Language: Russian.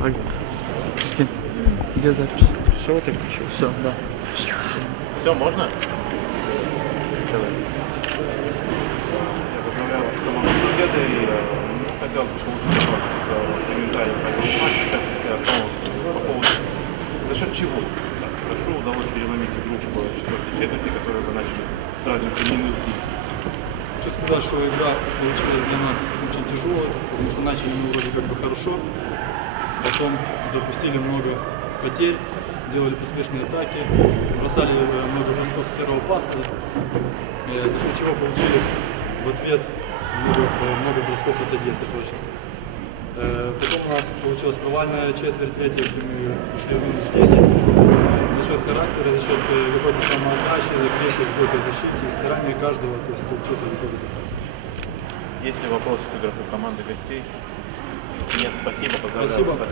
Алло. Кристин, где запись? Все, ты включил? Все, да. Все, можно? Давай. Я поздравляю вашу команду с победой. Э, ну, Хотел бы получить от вас э, комментарий по этому матчу, поводу, за счет чего, так спрошу, удалось переломить игру в четвертой четверти, которую вы начали с разницей минус 10. Хочу сказать, что игра получилась для нас очень тяжелой, потому что начали мы вроде как бы хорошо, потом допустили много потерь, делали поспешные атаки, бросали э, много бросков с первого паса, э, за счет чего получили в ответ много, э, много бросков от Одессы точно. Потом у нас получилась провальная четверть, третья, мы ушли в минус 10. За счет характера, за счет какой-то самоотдачи, агрессии какой-то защите, и старания каждого, то есть получился результат. Есть ли вопросы к игроку команды гостей? Нет, спасибо, поздравляю. Спасибо.